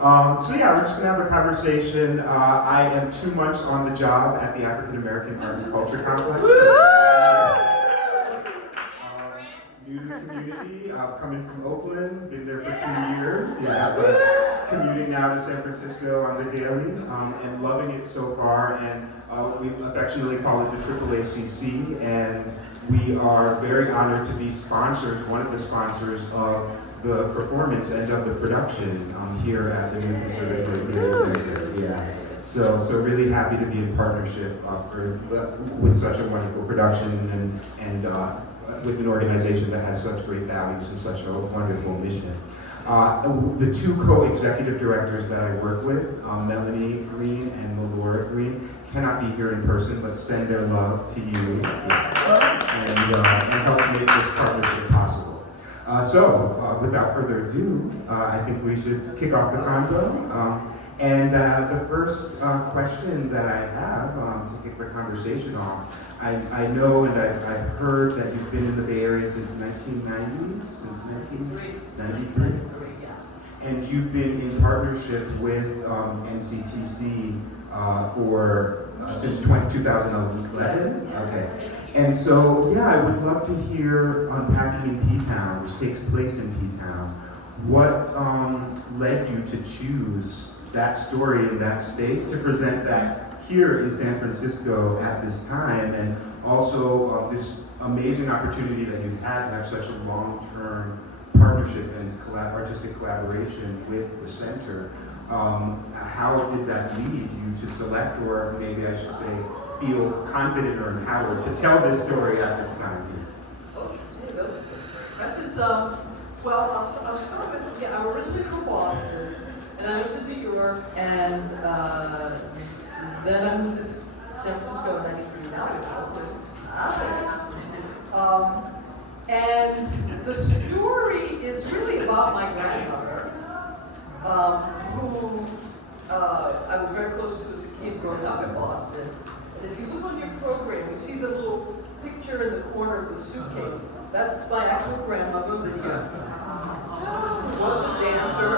So yeah, we're just gonna have a conversation. I am 2 months on the job at the African American Art and Culture Complex. New to the community, coming from Oakland, been there for 2 years. Yeah, but commuting now to San Francisco on the daily, and loving it so far. And we affectionately call it the AAACC, and we are very honored to be sponsors, one of the sponsors of the performance end of the production here at the New Conservatory Theater Center. Yeah. So really happy to be in partnership with such a wonderful production and with an organization that has such great values and such a wonderful mission. The two co-executive directors that I work with, Melanie Green and Melora Green, cannot be here in person, but send their love to you and help make this partnership possible. Without further ado, I think we should kick off the convo. The first question that I have to kick the conversation off, I know and I've heard that you've been in the Bay Area since 1990, since 1993. And you've been in partnership with NCTC since 2011? Okay. And so, yeah, I would love to hear Unpacking in P-Town, which takes place in P-Town. What led you to choose that story in that space to present that here in San Francisco at this time, and also this amazing opportunity that you've had to have such a long-term partnership and artistic collaboration with the center? How did that lead you to select, or maybe I should say, feel confident or empowered to tell this story at this time? Questions. Well, I'll start with, I'm originally from Boston, and I lived in New York, and then I moved to San Francisco in 93. Now I live in and the story is really about my grandmother, who I was very close to as a kid growing up in Boston. And if you look on your program, you see the little picture in the corner of the suitcase. That's my actual grandmother, Lydia, who was a dancer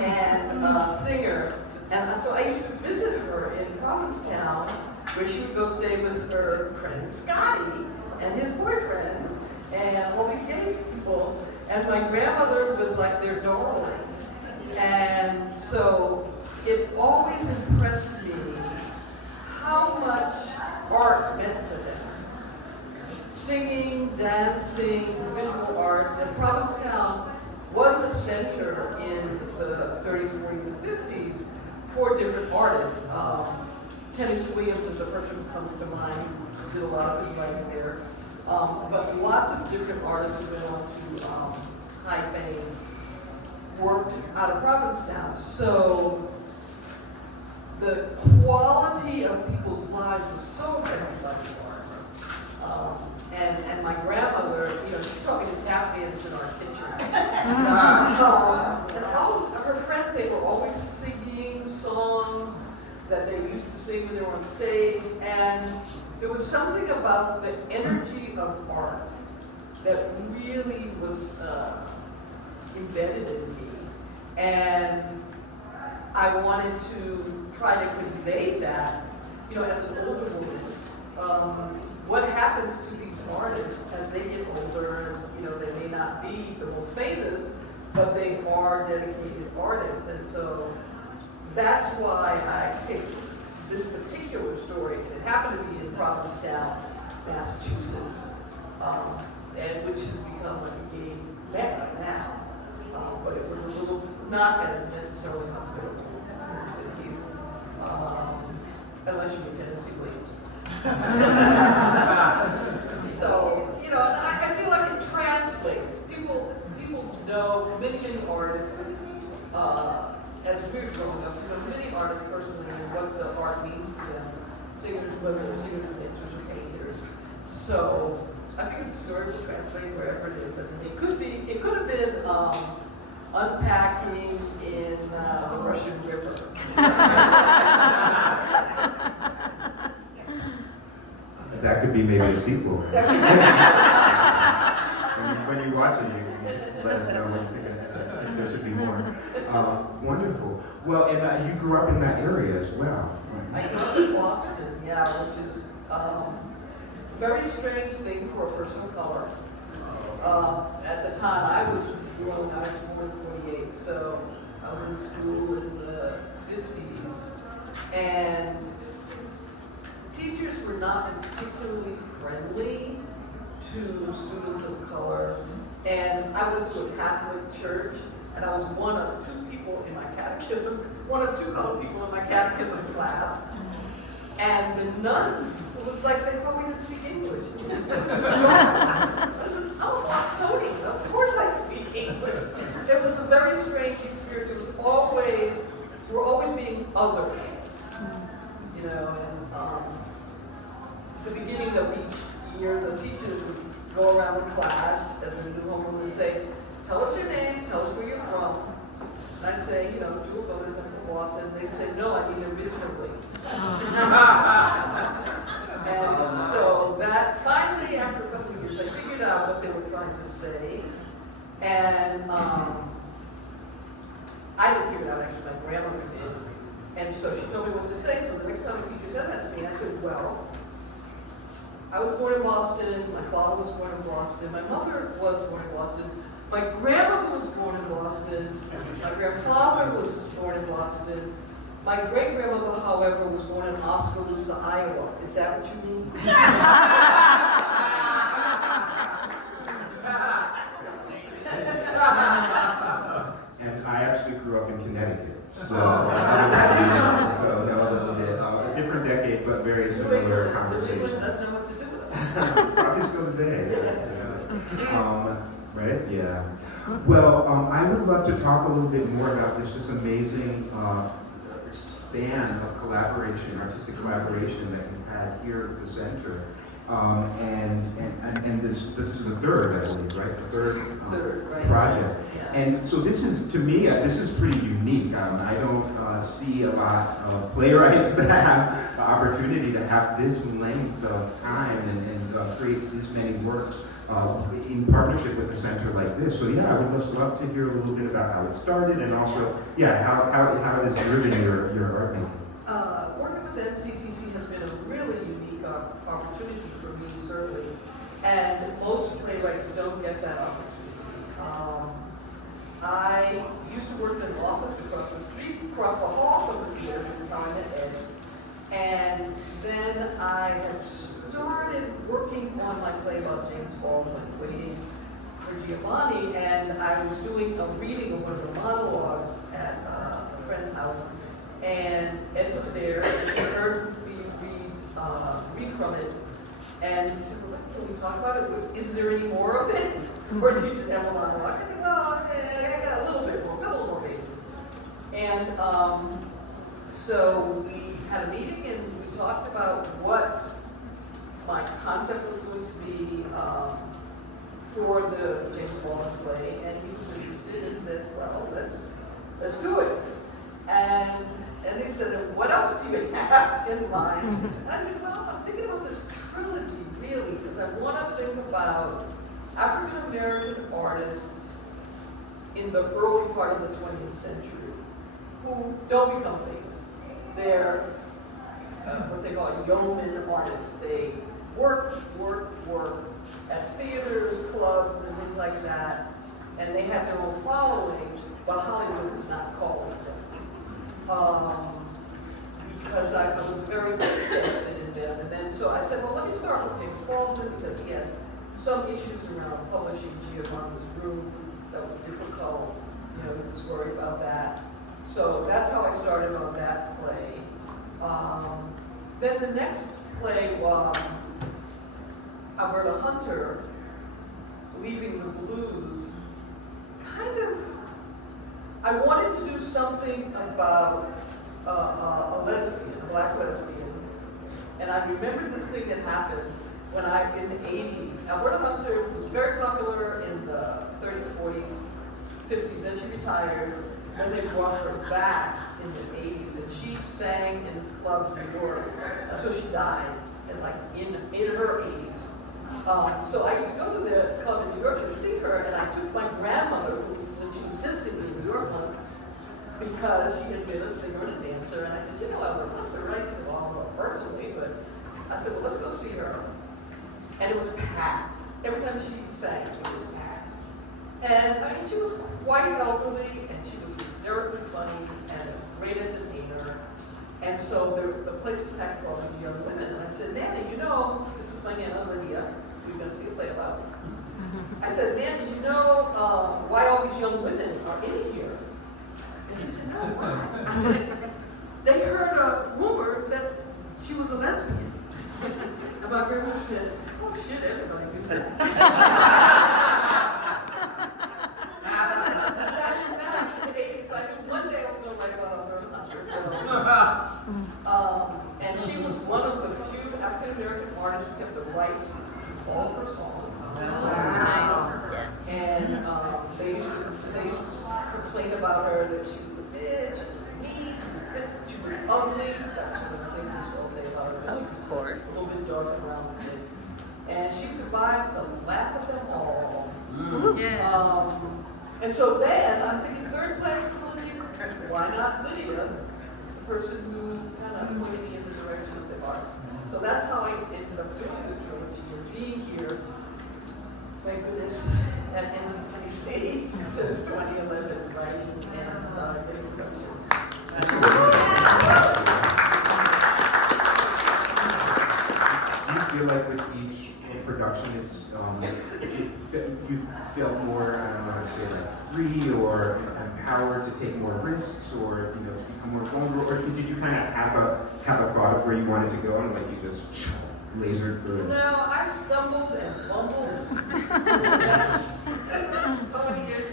and a singer. And so I used to visit her in Provincetown, where she would go stay with her friend Scotty and his boyfriend and all these gay people. And my grandmother was like their darling. And so it always impressed me how much art meant to them. Singing, dancing, visual art. And Provincetown was a center in the 30s, 40s, and 50s for different artists. Tennessee Williams is the person who comes to mind, who did a lot of his writing there. But lots of different artists who went on to high fame worked out of Provincetown. So the quality of people's lives was so affected by the arts. And my grandmother, she's talking to tap dance in our kitchen. And all her friends, they were always singing songs that they used to sing when they were on stage. And there was something about the energy of art that really was embedded in me. And I wanted to try to convey that, as an older woman. What happens to these artists as they get older? They may not be the most famous, but they are dedicated artists. And so that's why I picked this particular story. It happened to be in Provincetown, Massachusetts, and which has become a gay mecca now. But it was a little, not as necessarily hospitable, unless you were Tennessee Williams. So, I feel like it translates. People know many artists, as we were growing up, many artists personally and what the art means to them. Singers, whether they're singers or dancers or painters. So I think the story will translate wherever it is. I mean, it could have been unpacking in the Russian River. That could be maybe a sequel. When you watch it, you can just let us know what you think of it. There should be more. Wonderful. Well, and you grew up in that area as well. Right? I grew up in Boston, yeah, which is a very strange thing for a person of color. At the time I was born in 48, so I was in school in the 50s, and teachers were not particularly friendly to students of color. And I went to a Catholic church, and I was one of two people in my catechism, one of two colored people in my catechism class. And the nuns, it was like they told me to speak English. I said, oh, Bostonian, of course I speak English. It was a very strange experience. It was always, we're always being othered, you know, and the beginning of each year, the teachers would go around the class and the new homeroom would say, tell us your name, tell us where you're from. And I'd say, you know, two of them, I'm from Boston. And they'd say, no, I mean originally. And so that finally, after a couple of years, I figured out what they were trying to say. And I didn't figure it out, actually, my grandmother did. And so she told me what to say. So the next time a teacher said that to me, I said, well, I was born in Boston, my father was born in Boston, my mother was born in Boston, my grandmother was born in Boston, my grandfather was born in Boston, my great-grandmother, however, was born in Oskaloosa, Iowa. Is that what you mean? And I actually grew up in Connecticut, so no, a little bit, a different decade, but very similar conversation. That's not what to do with it. Probably still today. Right? Yeah. Well, I would love to talk a little bit more about this just amazing span of collaboration, artistic collaboration that you've had here at the center. And this is the third, I believe, right? The third right. project. Yeah. And so this is, to me, this is pretty unique. I don't see a lot of playwrights that have the opportunity to have this length of time and create this many works in partnership with a center like this. So yeah, I would just love to hear a little bit about how it started and also, yeah, how it has driven your art making. Working with NCTC has been a really unique opportunity for me, certainly, and most playwrights don't get that opportunity. I used to work in an office across the street, across the hall from the theater at the time at Ed, and then I had started working on my play about James Baldwin, Waiting for Giovanni, and I was doing a reading of one of the monologues at a friend's house, and Ed was there, and he heard me read from it, and he said, well, can we talk about it? Is there any more of it? Or do you just have a monologue? I said, well, I got a little bit more, a couple more pages. And so we had a meeting, and we talked about what my concept was going to be for the James Baldwin play, and he was interested and said, well, let's do it. And they said, what else do you have in mind? And I said, well, I'm thinking about this trilogy, really, because I want to think about African-American artists in the early part of the 20th century who don't become famous. They're what they call yeoman artists. They work at theaters, clubs, and things like that, and they have their own following, but Hollywood is not calling them. Because I was very interested in them. And then so I said, well, let me start with James Baldwin because he had some issues around publishing Giovanni's Room that was difficult. You know, he was worried about that. So that's how I started on that play. Then the next play was Alberta Hunter, Leaving the Blues. Kind of, I wanted to do something about a lesbian, a black lesbian. And I remember this thing that happened when in the 80s. Alberta Hunter was very popular in the 30s, 40s, 50s, then she retired. Then they brought her back in the 80s, and she sang in this club in New York until she died, and like in her 80s. So I used to go to the club in New York and see her, and I took my grandmother, who she was visiting me in New York once because she had been a singer and a dancer. And I said, you know, I would love to write to all personally, but I said, well, let's go see her. And it was packed. Every time she sang, it was packed. And I mean, she was quite elderly, and she was hysterically funny and a great entertainer. And so the place was packed with all these young women. And I said, Nanny, you know, this is my Aunt Lydia. We're going to see a play about her. I said, Nanny, you know why all these young women are in here? And she said, no, why? I said, they heard a rumor that she was a lesbian. And my grandma said, oh shit, everybody knew that. One day I'll feel like about her. And she was one of the few African American artists who kept the rights to all of her songs. And they used to complain about her that she was a bitch, mean, she was ugly. That's one of the things we still say about her. Of course. A little bit dark and brown skin. And she survived to laugh at them all. And so then I'm thinking, third play, why not Lydia? It's the person who kind of pointed me in the direction of the arts. So that's how I ended up doing this trilogy and being here, thank goodness, at NCTC since 2011, writing and getting productions. Do you feel like with each production, it's you felt more, I don't know how to say that, free or empowered to take more risks, or become more vulnerable, or did you kind of have a thought of where you wanted to go and like you just lasered through? No, I stumbled and fumbled so many years.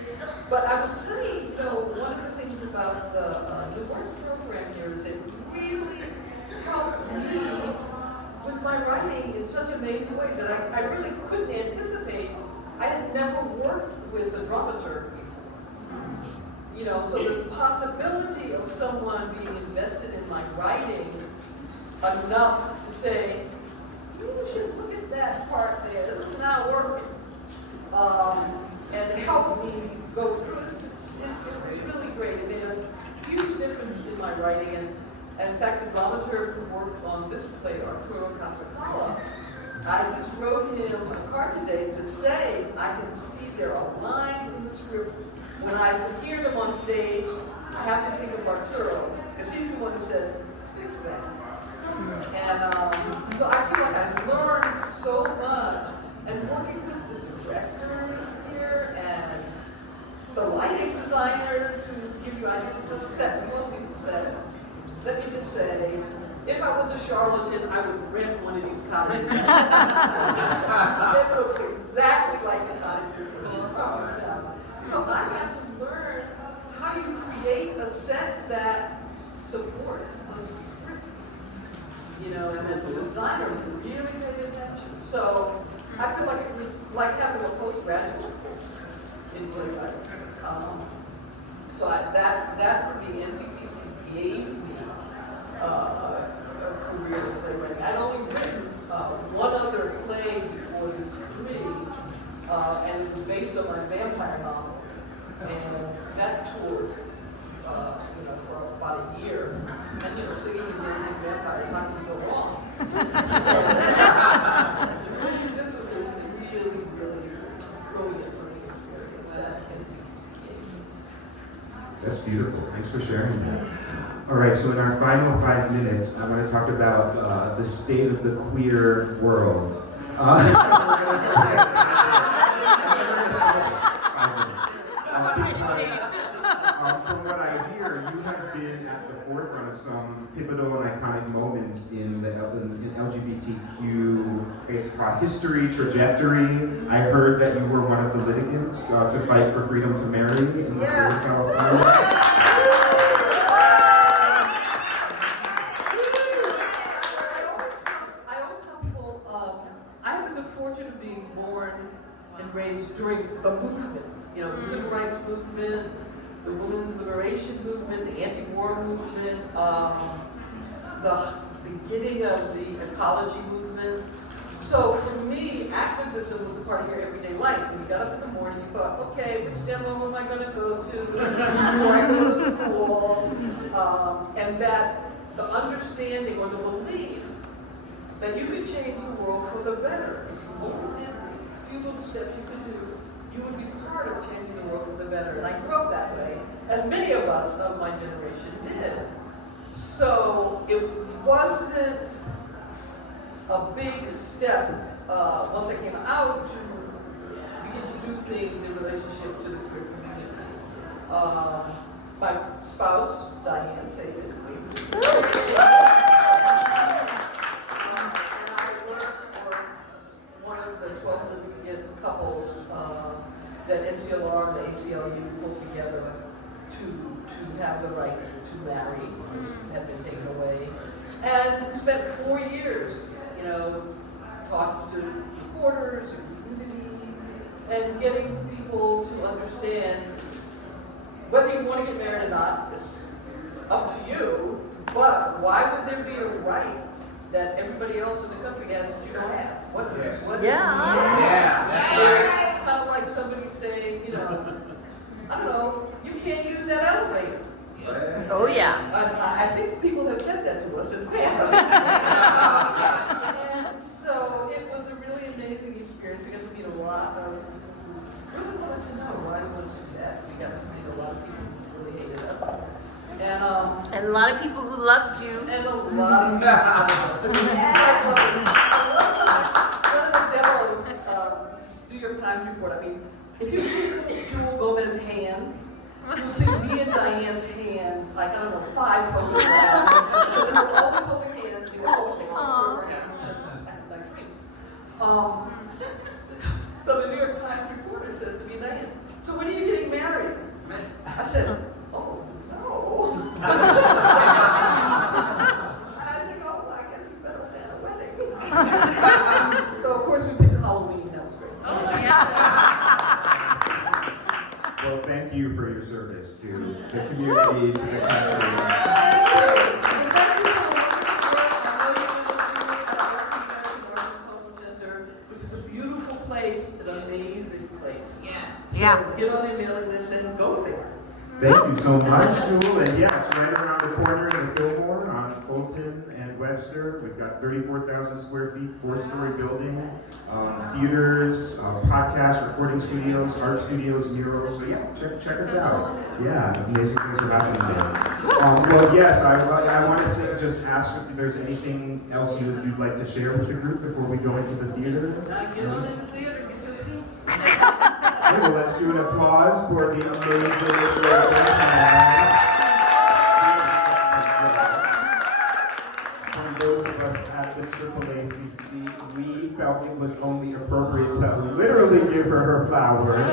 But I would say, one of the things about the work program here is it really helped me with my writing in such amazing ways that I really couldn't anticipate. I had never worked with a dramaturg before. So the possibility of someone being invested in my writing enough to say, you should look at that part there, this is not working, and help me go through it. It's really great. It made a huge difference in my writing. And in fact, the dramaturg who worked on this play, Arturo Capricala, I just wrote him a card today to say, I can see there are lines in the script. When I hear them on stage, I have to think of Arturo, because he's the one who said, fix that. And so I feel like I've learned so much. And working with the directors here and the lighting designers who give you ideas of the set, you want to see the set. Let me just say, if I was a charlatan, I would rent one of these cottages. It looks exactly like the cottages from the province. So I had to learn how you create a set that supports the script. And then the designer really paid attention. So I feel like it was like having a postgraduate course in playwriting. So that for me, NCTC gave me a career in playwriting. I'd only written one other play before these three, and it was based on my vampire novel. And that toured, for about a year. And singing and dancing vampires, how can you go wrong? This was a really, really brilliant learning experience that NCTC gave me. That's beautiful. Thanks for sharing that. All right, so in our final 5 minutes, I want to talk about the state of the queer world. From what I hear, you have been at the forefront of some pivotal and iconic moments in LGBTQ history, trajectory. I heard that you were one of the litigants to fight for freedom to marry in the state of California. I always tell people, I have the good fortune of being born and raised during the movements. The civil rights movement, the women's liberation movement, the anti-war movement, the beginning of the ecology movement. So for me, activism was a part of your everyday life. When you got up in the morning, you thought, okay, which demo am I going to go to before I go to school? And that the understanding or the belief that you could change the world for the better. If you only did a few little steps you could do, you would be part of changing the world for the better. And I grew up that way, as many of us of my generation did. So it wasn't a big step once I came out to begin to do things in relationship to the queer community. My spouse, Diane, saved it. And I work for one of the 12 living couples that NCLR and the ACLU pulled together to have the right to marry, which had been taken away. And spent 4 years, talking to reporters and community and getting people to understand whether you want to get married or not is up to you, but why would there be a right that everybody else in the country has that you don't have? What Yeah, that's right. Kind of like somebody saying, I don't know, you can't use that elevator. Oh yeah. I think people have said that to us in the past. And so it was a really amazing experience because we meet a lot of people who really wanted to know why we wanted to do that. We got to meet a lot of people who really hated us. And a lot of people who loved you. And a lot of one of the demos, New York Times report, if you Google Jewel Gomez's hands, you'll see me and Diane's hands, like, I don't know, 5 photos. They were always holding hands. They were always taking our hands. Like twins. So the New York Times reporter says to me, Diane, so when are you getting married? I said, oh, no. I said, oh, I guess we better plan a wedding. So, of course, we picked Halloween. That was great. Oh, yeah. Well, thank you for your service to the community, to the country. Thank you. And thank you so much. I know you're listening to the African American Arts and Cultural Center, which is a beautiful place, an amazing place. Yeah. So get on their mailing list and go there. Thank you so much, Jewel. And yeah, it's right around the corner in the Fillmore on Fulton and Webster. We've got 34,000 square feet, 4-story building, theaters, podcasts, recording studios, art studios, murals. So yeah, check us out. Yeah, amazing things are happening there. Well, yes, I want to just ask if there's anything else you'd like to share with the group before we go into the theater. Get on in the theater, get your seat. Okay, well, let's do an applause for the amazing From those of us at the AAACC, we felt it was only appropriate to literally give her flowers.